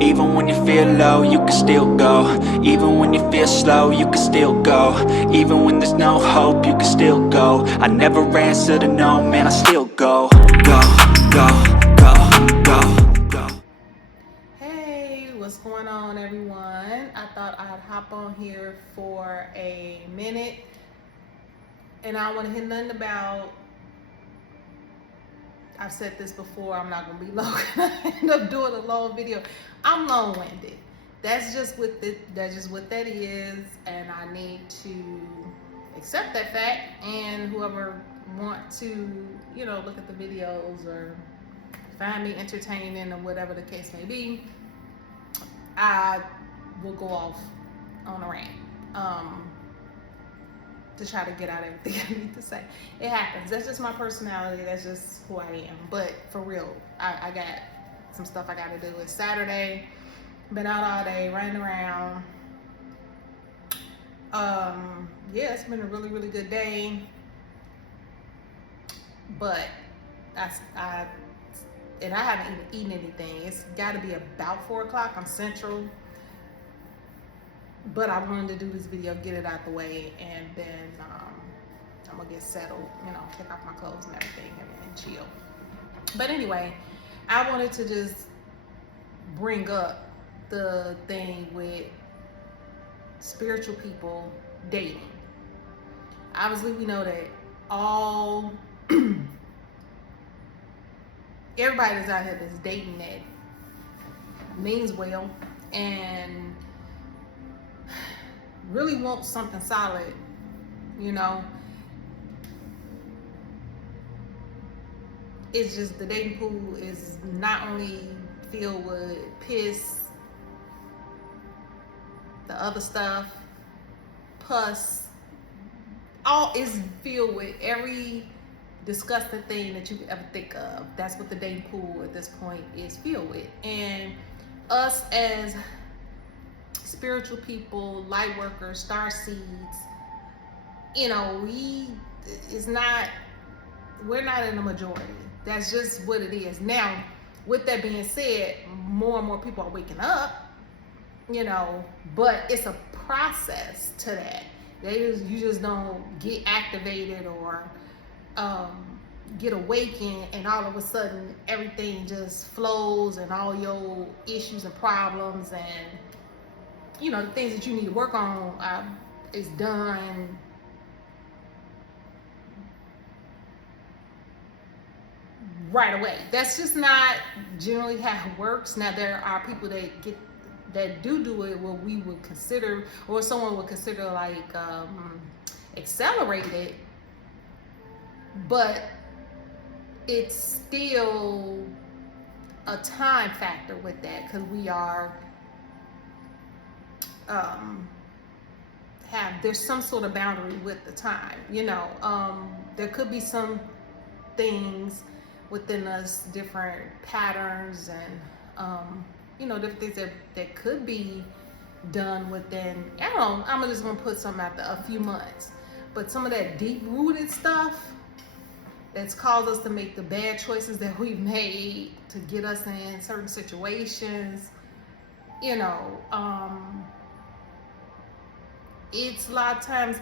Even when you feel low, you can still go. Even when you feel slow, you can still go. Even when there's no hope, you can still go. I never answer to no, man, I still go. Go, go, go, go, go. Hey, what's going on, everyone? I thought I'd hop on here for a minute, and I don't want to hear nothing about. I've said this before. I'm not gonna be long. I end up doing a long video. I'm long-winded. That's just what that is, and I need to accept that fact. And whoever want to, look at the videos or find me entertaining or whatever the case may be, I will go off on a rant to try to get out everything I need to say. It happens. That's just my personality. That's just who I am. But for real, I got some stuff I got to do. It's Saturday. Been out all day, running around. Yeah, it's been a really, really good day. But I haven't even eaten anything. It's got to be about 4 o'clock. I'm Central. But I wanted to do this video, get it out the way, and then I'm gonna get settled, take off my clothes and everything and chill. But anyway, I wanted to just bring up the thing with spiritual people dating. Obviously, we know that everybody that's out here that's dating that means well and really want something solid, It's just the dating pool is not only filled with piss, the other stuff, pus, all is filled with every disgusting thing that you could ever think of. That's what the dating pool at this point is filled with. And us as spiritual people, light workers, star seeds, we're not in the majority. That's just what it is. Now, with that being said, more and more people are waking up, but it's a process to that. You just don't get activated or get awakened and all of a sudden everything just flows and all your issues and problems and the things that you need to work on is done right away. That's just not generally how it works. Now, there are people that do it what we would consider, or someone would consider like accelerated, but it's still a time factor with that because we are there's some sort of boundary with the time. There could be some things within us, different patterns and different things that could be done within, I'm just gonna put something out there, a few months. But some of that deep rooted stuff that's caused us to make the bad choices that we've made to get us in certain situations, it's a lot of times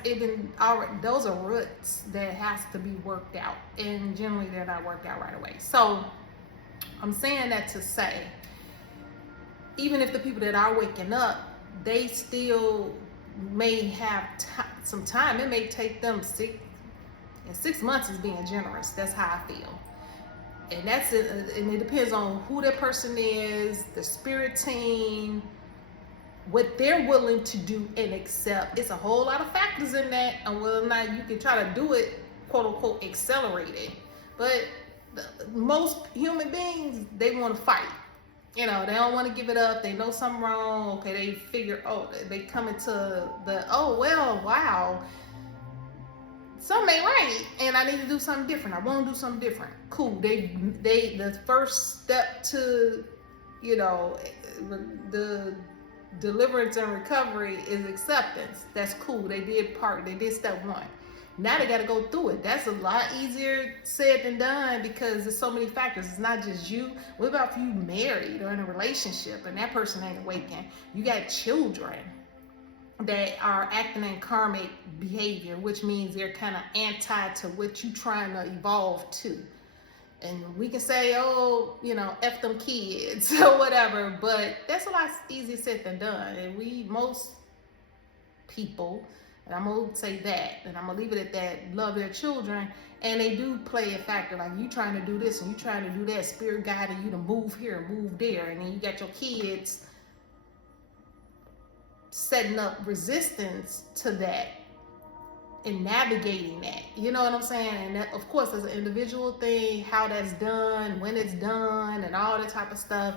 those are roots that has to be worked out, and generally they're not worked out right away. So I'm saying that to say, even if the people that are waking up, they still may have some time. It may take them 6 months is being generous. That's how I feel. And that's it. And it depends on who that person is, the spirit team, what they're willing to do and accept. It's a whole lot of factors in that, and whether or not you can try to do it, quote unquote, accelerated. But most human beings, they want to fight. They don't want to give it up. They know something wrong. Okay, they figure, they come into wow, something ain't right, and I need to do something different. I want to do something different. Cool. The first step to, the deliverance and recovery is acceptance. That's cool. They did step one. Now they got to go through it. That's a lot easier said than done because there's so many factors. It's not just you. What about if you married or in a relationship and that person ain't awakened? You got children that are acting in karmic behavior, which means they're kind of anti to what you trying to evolve to. And we can say, oh, you know, F them kids or whatever, but that's a lot easier said than done. And most people, and I'm gonna say that, and I'm gonna leave it at that, love their children, and they do play a factor. Like you trying to do this and you trying to do that, spirit guiding you to move here, move there, and then you got your kids setting up resistance to that and navigating that. You know what I'm saying? And that, of course, as an individual thing, how that's done, when it's done, and all that type of stuff.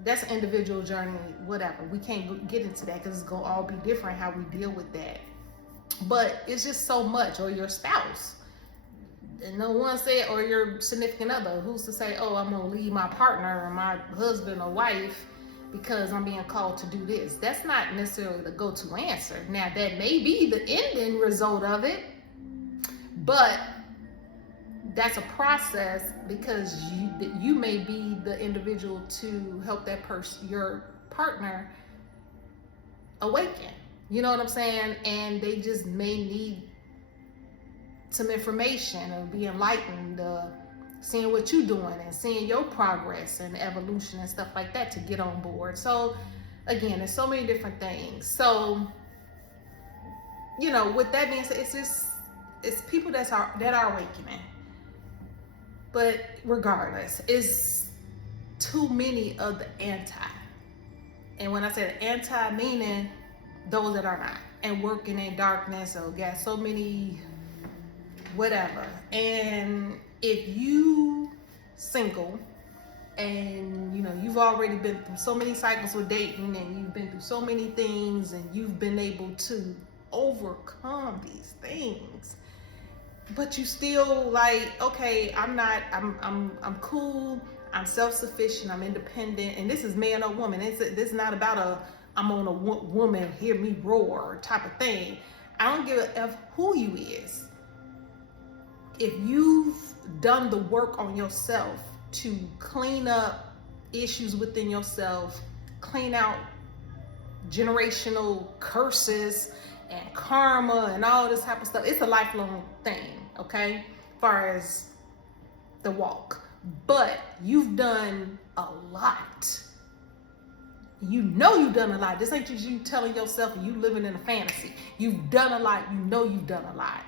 That's an individual journey, whatever. We can't get into that because it's going to all be different how we deal with that. But it's just so much. Or your spouse. And no one said, or your significant other. Who's to say, oh, I'm going to leave my partner or my husband or wife because I'm being called to do this. That's not necessarily the go-to answer. Now, that may be the ending result of it. But that's a process because you may be the individual to help that person, your partner, awaken. You know what I'm saying? And they just may need some information or be enlightened, seeing what you're doing and seeing your progress and evolution and stuff like that to get on board. So again, there's so many different things. So, you know, with that being said, it's people that are awakening. But regardless, it's too many of the anti. And when I say the anti, meaning those that are not and working in darkness or got so many whatever. And if you single and you know you've already been through so many cycles with dating and you've been through so many things and you've been able to overcome these things, but you still like, okay, I'm cool, I'm self-sufficient, I'm independent, and this is man or woman. This is not about I'm on a woman, hear me roar type of thing. I don't give a F who you is. If you've done the work on yourself to clean up issues within yourself, clean out generational curses and karma and all this type of stuff, it's a lifelong thing, okay, as far as the walk. But you've done a lot. You know you've done a lot. This ain't just you telling yourself and you living in a fantasy. You've done a lot. You know you've done a lot.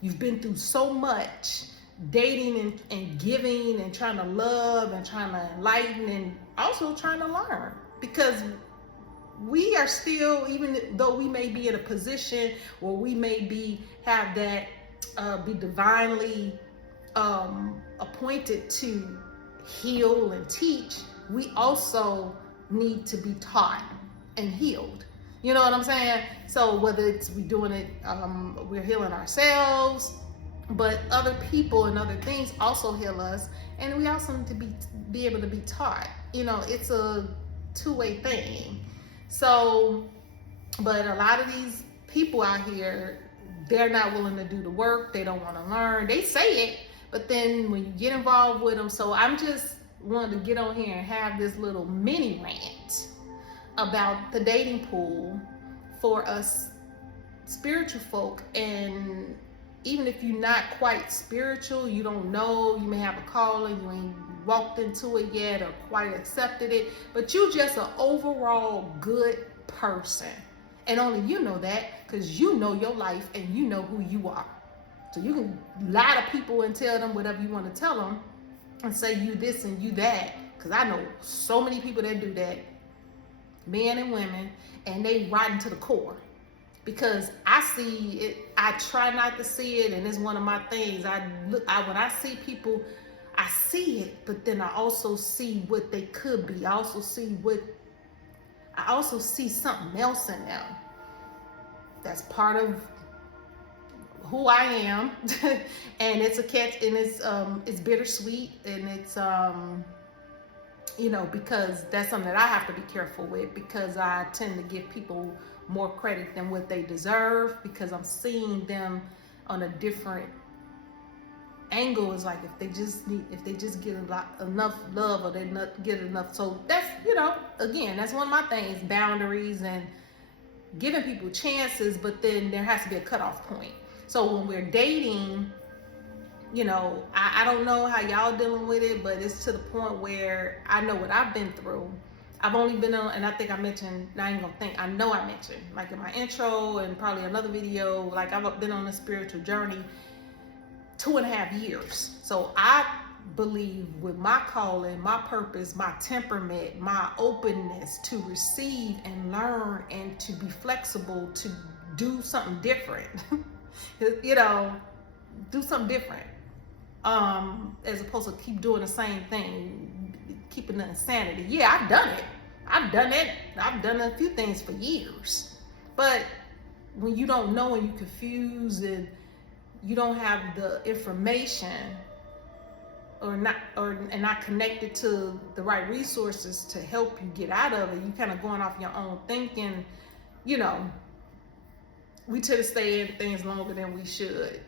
You've been through so much dating and giving and trying to love and trying to enlighten and also trying to learn, because we are still, even though we may be in a position where we may have that be divinely appointed to heal and teach, we also need to be taught and healed. You know what I'm saying? So whether it's we doing it, we're healing ourselves, but other people and other things also heal us, and we also need to be able to be taught. You know, it's a two-way thing. So, but a lot of these people out here, they're not willing to do the work. They don't want to learn. They say it, but then when you get involved with them, so I'm just wanting to get on here and have this little mini rant about the dating pool for us spiritual folk. And even if you're not quite spiritual, you don't know, you may have a calling, you ain't walked into it yet or quite accepted it, but you just an overall good person. And only you know that because you know your life and you know who you are. So you can lie to people and tell them whatever you want to tell them and say you this and you that, because I know so many people that do that, men and women, and they rotten to the core. Because I see it, I try not to see it, and it's one of my things. When I see people, I see it, but then I also see what they could be. I also see something else in them. That's part of who I am, and it's a catch, and it's bittersweet, and it's you know, because that's something that I have to be careful with, because I tend to give people more credit than what they deserve, because I'm seeing them on a different angle. Is like if they just get enough love, or they not get enough. So that's, again, that's one of my things, boundaries and giving people chances, but then there has to be a cutoff point. So when we're dating, I don't know how y'all dealing with it, but it's to the point where I know what I've been through. I've only been on, and I think I mentioned, I ain't gonna think, I know I mentioned, like in my intro and probably another video, like I've been on a spiritual journey 2.5 years. So I believe with my calling, my purpose, my temperament, my openness to receive and learn and to be flexible, to do something different, do something different, as opposed to keep doing the same thing, keeping the insanity. Yeah, I've done it. I've done a few things for years. But when you don't know and you're confused and you don't have the information, and not connected to the right resources to help you get out of it, you kind of going off your own thinking, we tend to stay in things longer than we should,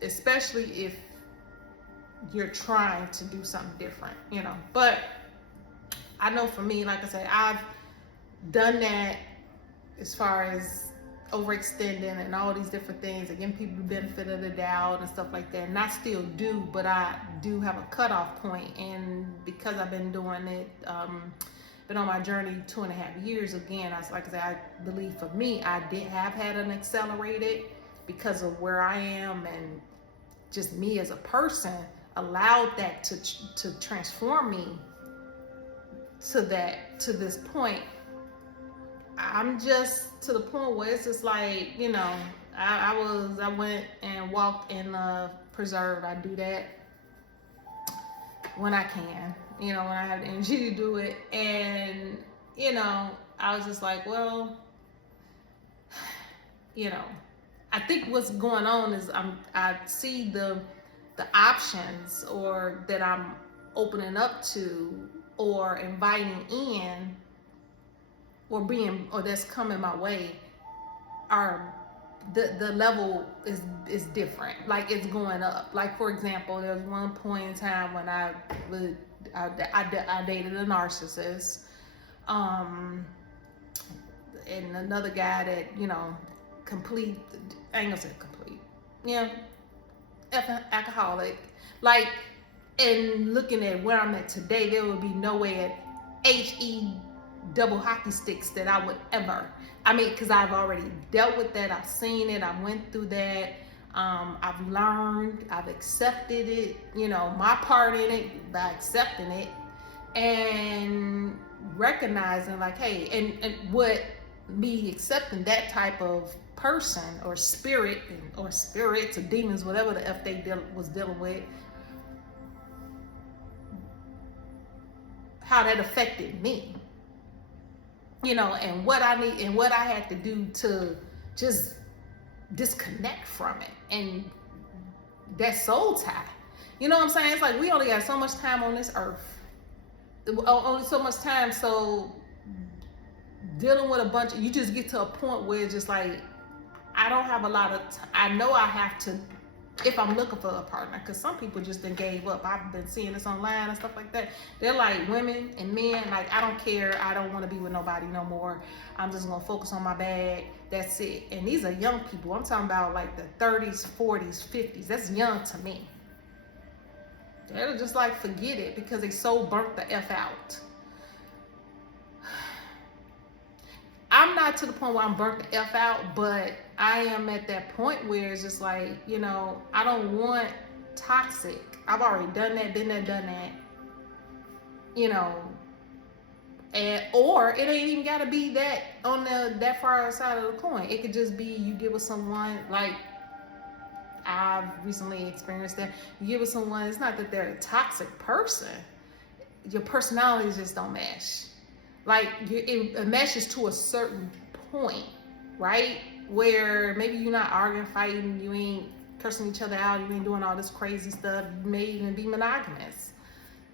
especially if you're trying to do something different, But I know for me, like I said, I've done that as far as overextending and all these different things, again, people the benefit of the doubt and stuff like that. And I still do, but I do have a cutoff point. And because I've been doing it, been on my journey 2.5 years, again, like I said, I believe for me, I did have had an accelerated because of where I am and just me as a person, allowed that to transform me to this point. I'm just to the point where it's just like, I went and walked in the preserve. I do that when I can, when I have the energy to do it. And, I was just like, well, I think what's going on is I see the options, or that I'm opening up to, or inviting in, or that's coming my way, are the level is different. Like it's going up. Like for example, there was one point in time when I dated a narcissist, and another guy that complete. I ain't gonna say complete. Alcoholic. Like, and looking at where I'm at today, there would be no way at HE double hockey sticks that I would ever. Because I've already dealt with that. I've seen it. I went through that. I've learned. I've accepted it. My part in it by accepting it and recognizing, like, hey, and what me accepting that type of person or spirit or spirits or demons, whatever the F they was dealing with, how that affected me, and what I need and what I had to do to just disconnect from it, and that soul tie. You know what I'm saying? It's like we only got so much time on this earth, only so much time. So dealing with a bunch you just get to a point where it's just like, I don't have a lot of I know I have to, if I'm looking for a partner, because some people just then gave up. I've been seeing this online and stuff like that. They're like, women and men, like, I don't care. I don't want to be with nobody no more. I'm just going to focus on my bag. That's it. And these are young people. I'm talking about like the 30s, 40s, 50s. That's young to me. They're just like, forget it, because they so burnt the F out. I'm not to the point where I'm burnt the F out, but I am at that point where it's just like, I don't want toxic. I've already done that, been there, done that, or it ain't even gotta be that on that far side of the coin. It could just be you get with someone, like I've recently experienced that. You get with someone, it's not that they're a toxic person. Your personalities just don't mesh. Like it meshes to a certain point, right? Where maybe you're not arguing, fighting, you ain't cursing each other out, you ain't doing all this crazy stuff. You may even be monogamous.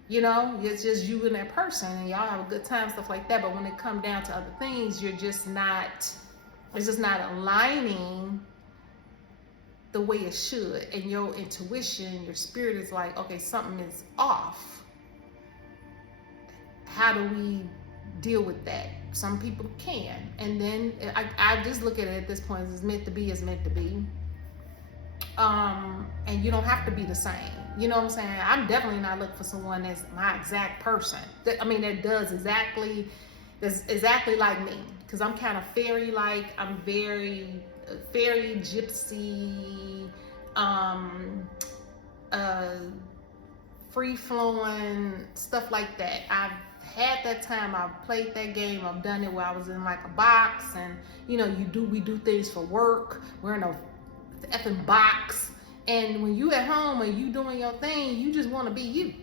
It's just you and that person, and y'all have a good time, stuff like that. But when it comes down to other things, it's just not aligning the way it should, and your intuition, your spirit is like, okay, something is off. How do we deal with that? Some people can, and then I just look at it at this point, it's meant to be is meant to be. And you don't have to be the same. You know what I'm saying? I'm definitely not looking for someone that's my exact person. That does exactly like me. Because I'm kind of fairy-like. I'm very fairy, gypsy, free-flowing, stuff like that. I've had that time. I've played that game. I've done it where I was in like a box, and we do things for work. We're in a effing box, and when you at home and you doing your thing, you just want to be you.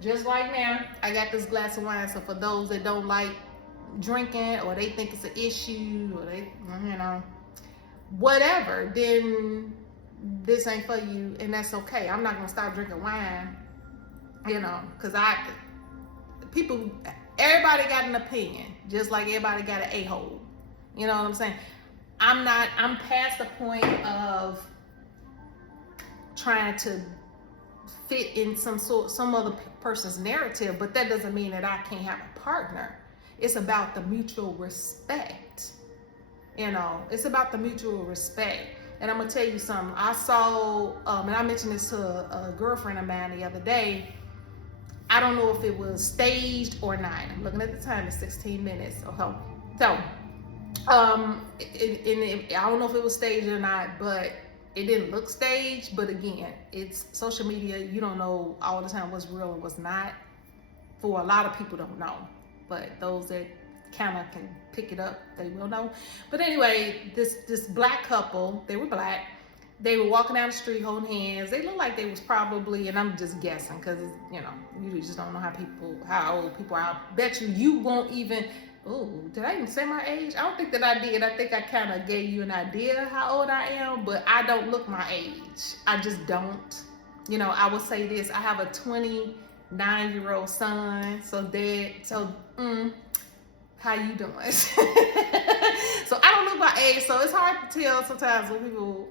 Just like now, I got this glass of wine. So for those that don't like drinking, or they think it's an issue, or they, whatever, then this ain't for you, and that's okay. I'm not gonna stop drinking wine, because everybody got an opinion, just like everybody got an a-hole. You know what I'm saying? I'm past the point of trying to fit in some other person's narrative, but that doesn't mean that I can't have a partner. It's about the mutual respect. It's about the mutual respect. And I'm gonna tell you something. I saw, and I mentioned this to a girlfriend of mine the other day. I don't know if it was staged or not. I'm looking at the time, it's 16 minutes. Okay. So, I don't know if it was staged or not, but it didn't look staged. But again, it's social media. You don't know all the time what's real and what's not. For a lot of people don't know, but those that kind of can pick it up, they will know. But anyway, this black couple, they were black. They were walking down the street holding hands. They looked like they was probably, and I'm just guessing, because you just don't know how old people are. I bet you won't even. Oh, did I even say my age? I don't think that I did. I think I kind of gave you an idea how old I am, but I don't look my age. I just don't. I will say this. I have a 29-year-old son. So how you doing? So I don't look my age. So it's hard to tell sometimes when people,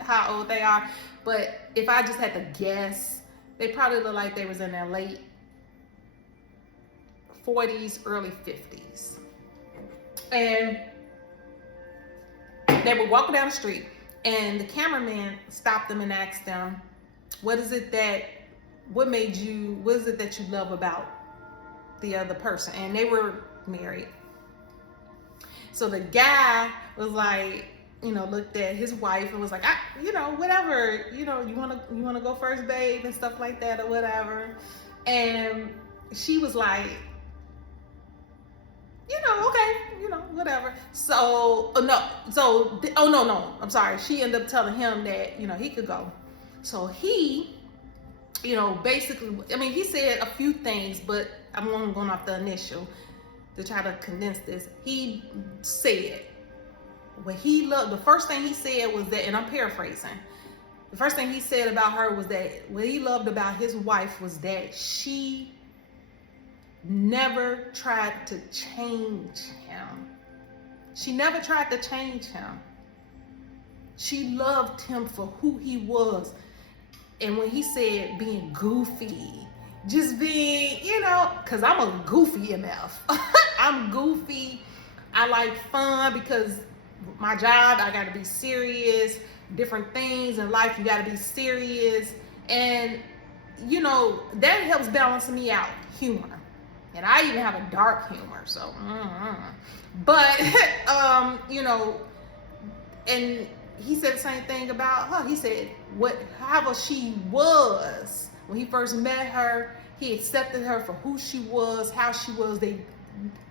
how old they are. But if I just had to guess, they probably look like they was in their late 40s, early 50s. And they were walking down the street, and the cameraman stopped them and asked them, what is it that you love about the other person? And they were married. So the guy was like, looked at his wife and was like, whatever, you want to go first, babe, and stuff like that, or whatever. And she was like, okay, whatever. So, no, I'm sorry. She ended up telling him that, he could go. So he, basically, he said a few things, but I'm only going off the initial to try to condense this. He said, the first thing he said was that, and I'm paraphrasing, the first thing he said about her was that what he loved about his wife was that she never tried to change him. She never tried to change him. She loved him for who he was. And when he said being goofy, just being, because I'm a goofy MF. I'm goofy. I like fun because my job, I got to be serious. Different things in life, you got to be serious. And, that helps balance me out. Humor. And I even have a dark humor, so. But, and he said the same thing about her. He said, however she was, when he first met her, he accepted her for who she was, how she was.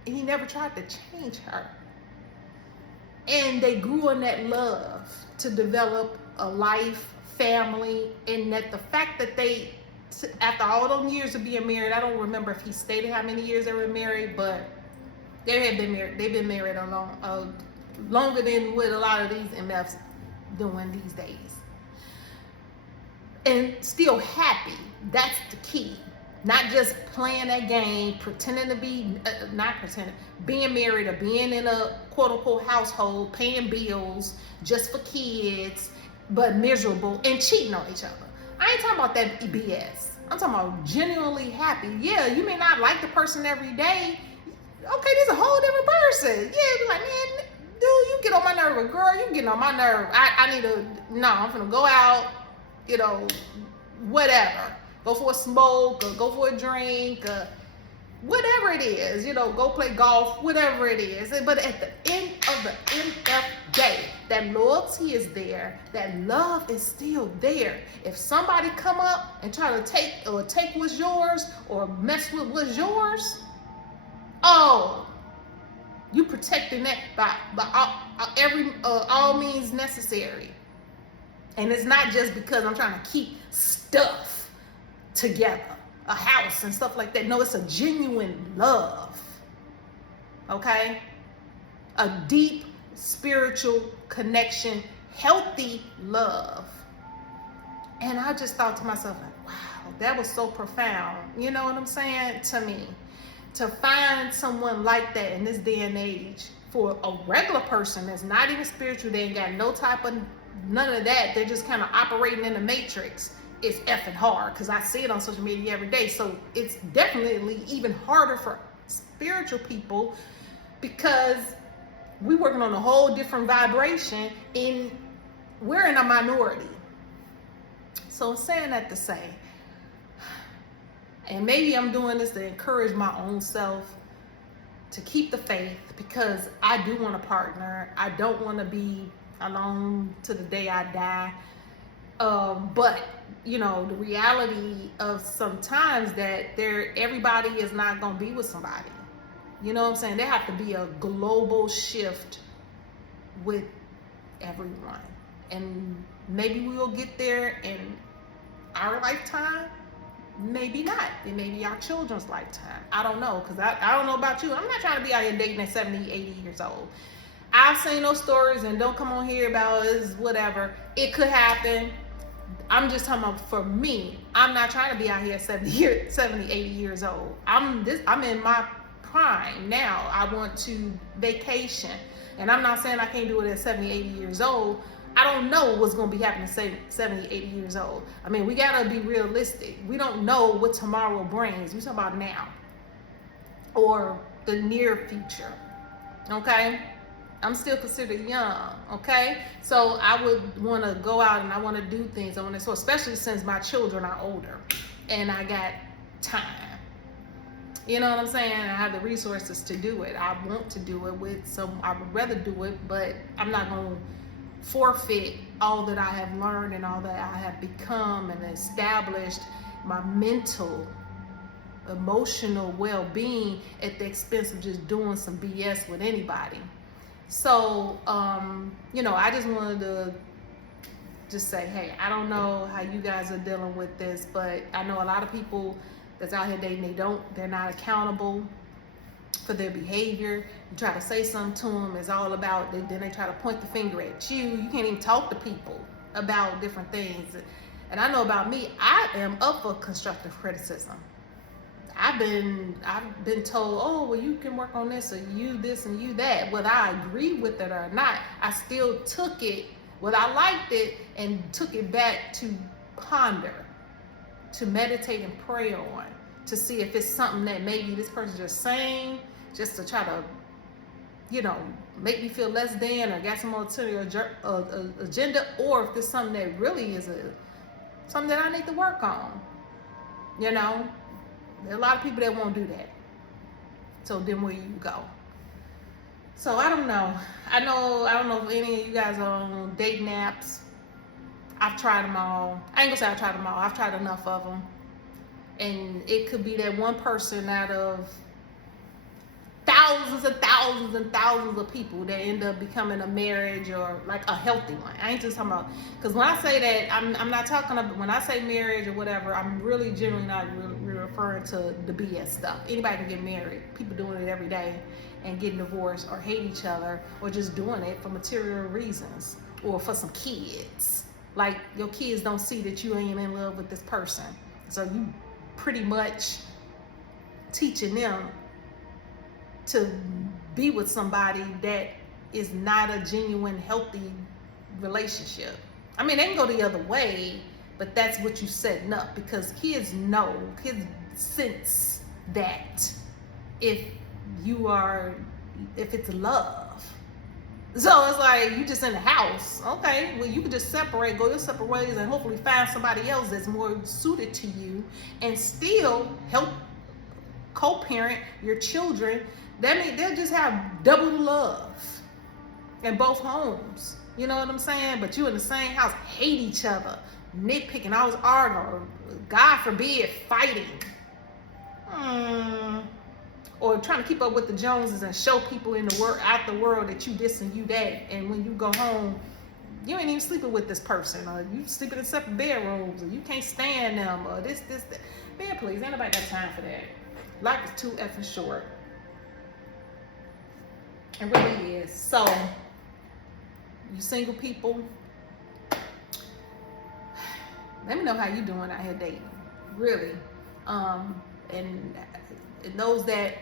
He never tried to change her. And they grew in that love to develop a life, family, and that the fact that they, after all those years of being married, I don't remember if he stated how many years they were married, but they've been married longer than what a lot of these MFs doing these days. And still happy. That's the key. Not just playing that game, pretending to be, being married or being in a quote unquote household, paying bills just for kids, but miserable and cheating on each other. I ain't talking about that BS. I'm talking about genuinely happy. Yeah, you may not like the person every day. Okay, this is a whole different person. Yeah, be like, man, dude, you get on my nerve. Or girl, you getting on my nerve. I need to, no, I'm gonna go out, you know, whatever. Go for a smoke or go for a drink or whatever it is, you know, go play golf, whatever it is. But at the end of the MF day, that loyalty is there, that love is still there. If somebody come up and try to take what's yours or mess with what's yours, oh, you protecting that by all means necessary. And it's not just because I'm trying to keep stuff together, a house and stuff like that. No, it's a genuine love. Okay? A deep spiritual connection, healthy love. And I just thought to myself, like, wow, that was so profound. You know what I'm saying? To me, to find someone like that in this day and age, for a regular person that's not even spiritual, they ain't got no type of none of that, they're just kind of operating in the matrix. It's effing hard, because I see it on social media every day. So it's definitely even harder for spiritual people, because we're working on a whole different vibration and we're in a minority. So I'm saying that to say, and maybe I'm doing this to encourage my own self to keep the faith, because I do want a partner. I don't want to be alone to the day I die. But you know, the reality of sometimes that everybody is not going to be with somebody. You know what I'm saying? There have to be a global shift with everyone. And maybe we will get there in our lifetime. Maybe not. It may be our children's lifetime. I don't know. Because I don't know about you. I'm not trying to be out here dating at 70, 80 years old. I've seen those stories, and don't come on here about it's whatever. It could happen. I'm just talking about for me. I'm not trying to be out here at 70, 80 years old. I'm in my prime now. I want to vacation. And I'm not saying I can't do it at 70, 80 years old. I don't know what's going to be happening at 70, 80 years old. I mean, we got to be realistic. We don't know what tomorrow brings. We're talking about now or the near future. Okay? I'm still considered young, okay? So I would want to go out and I want to do things. I want to, so especially since my children are older and I got time. You know what I'm saying? I have the resources to do it. I want to do it with some, I would rather do it, but I'm not going to forfeit all that I have learned and all that I have become and established, my mental, emotional well-being at the expense of just doing some BS with anybody. So, you know, I just wanted to just say, hey, I don't know how you guys are dealing with this, but I know a lot of people that's out here dating, they're not accountable for their behavior. You try to say something to them, it's all about, then they try to point the finger at you. You can't even talk to people about different things. And I know about me, I am up for constructive criticism. I've been told, oh, well, you can work on this or you this and you that. Whether I agree with it or not, I still took it, whether I liked it, and took it back to ponder, to meditate and pray on, to see if it's something that maybe this person's just saying just to try to, you know, make me feel less than or got some ulterior agenda, or if there's something that really is something that I need to work on, you know. There are a lot of people that won't do that. So then where you go? So I don't know. I don't know if any of you guys are on dating apps. I've tried them all. I ain't gonna say I tried them all. I've tried enough of them. And it could be that one person out of thousands and thousands and thousands of people that end up becoming a marriage or like a healthy one. I ain't just talking about, because when I say that, I'm not talking about, when I say marriage or whatever, I'm really generally not really referring to the BS stuff. Anybody can get married. People doing it every day and getting divorced or hate each other or just doing it for material reasons or for some kids. Like your kids don't see that you ain't in love with this person. So you pretty much teaching them to be with somebody that is not a genuine, healthy relationship. I mean, they can go the other way, but that's what you're setting up, because kids sense that if it's love. So it's like, you just in the house. Okay, well, you can just separate, go your separate ways, and hopefully find somebody else that's more suited to you and still help co-parent your children. That means they'll just have double the love in both homes. You know what I'm saying? But you in the same house, hate each other, nitpicking, always arguing, or God forbid, fighting. Or trying to keep up with the Joneses and show people in the world, out the world, that you this and you that, and when you go home, you ain't even sleeping with this person, or you sleeping in separate bedrooms, or you can't stand them, or this, that. Man, please, ain't nobody got time for that. Life is too effing short. It really is. So, you single people, let me know how you doing out here dating. Really. And those that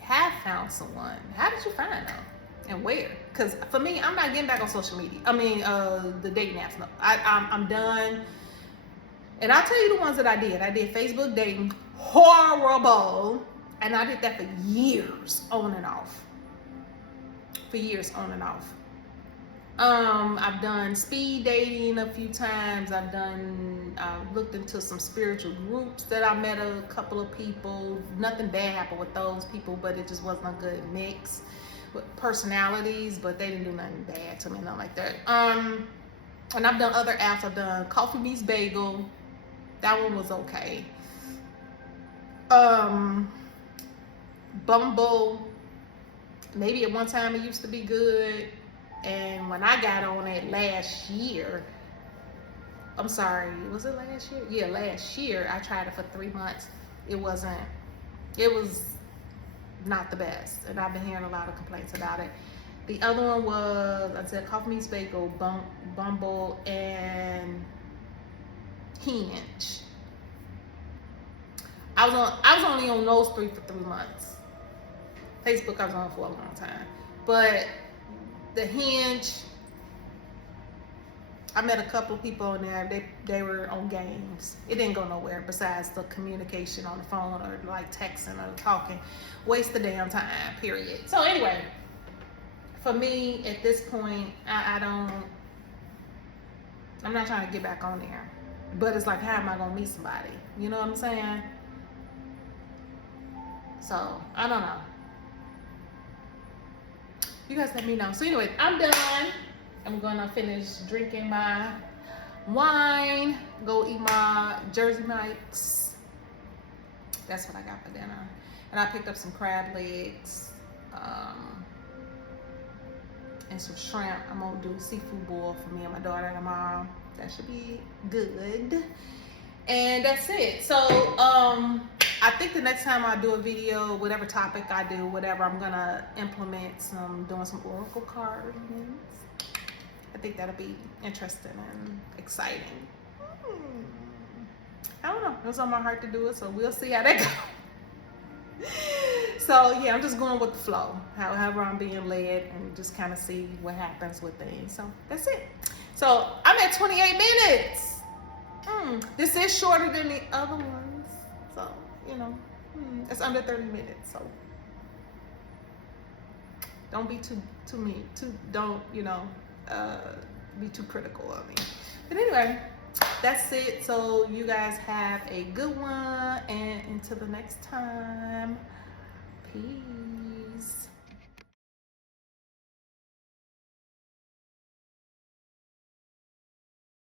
have found someone, how did you find them and where? Because for me, I'm not getting back on social media. I mean, the dating apps. No, I'm done. And I'll tell you the ones that I did. I did Facebook dating, horrible, and I did that for years, on and off. I've done speed dating a few times. I've looked into some spiritual groups that I met a couple of people. Nothing bad happened with those people, but it just wasn't a good mix with personalities, but they didn't do nothing bad to me, nothing like that. And I've done other apps. I've done Coffee Meets Bagel. That one was okay. Bumble, maybe at one time it used to be good. And when I got on it last year, I'm sorry, was it last year? Yeah, last year, I tried it for 3 months. It was not the best. And I've been hearing a lot of complaints about it. The other one was, I said, Coffee Meets Bagel, Bumble, and Hinge. I was only on those three for 3 months. Facebook, I was on for a long time. But the Hinge, I met a couple of people on there. They were on games. It didn't go nowhere besides the communication on the phone, or like texting or talking. Waste the damn time, period. So anyway, for me at this point, I'm not trying to get back on there. But it's like, how am I gonna meet somebody? You know what I'm saying? So I don't know. You guys let me know. So anyway, I'm done. I'm gonna finish drinking my wine, go eat my Jersey Mike's. That's what I got for dinner. And I picked up some crab legs, and some shrimp. I'm gonna do seafood boil for me and my daughter tomorrow. That should be good. And that's it. So I think the next time I do a video, whatever topic I do, whatever, I'm gonna implement doing some oracle cards. I think that'll be interesting and exciting. I don't know. It was on my heart to do it, so we'll see how that goes. So yeah, I'm just going with the flow, however I'm being led, and just kind of see what happens with things. So that's it. So I'm at 28 minutes. This is shorter than the other ones, so you know, it's under 30 minutes. So don't be too mean. Don't be too critical of me. But anyway, that's it. So you guys have a good one, and until the next time, peace.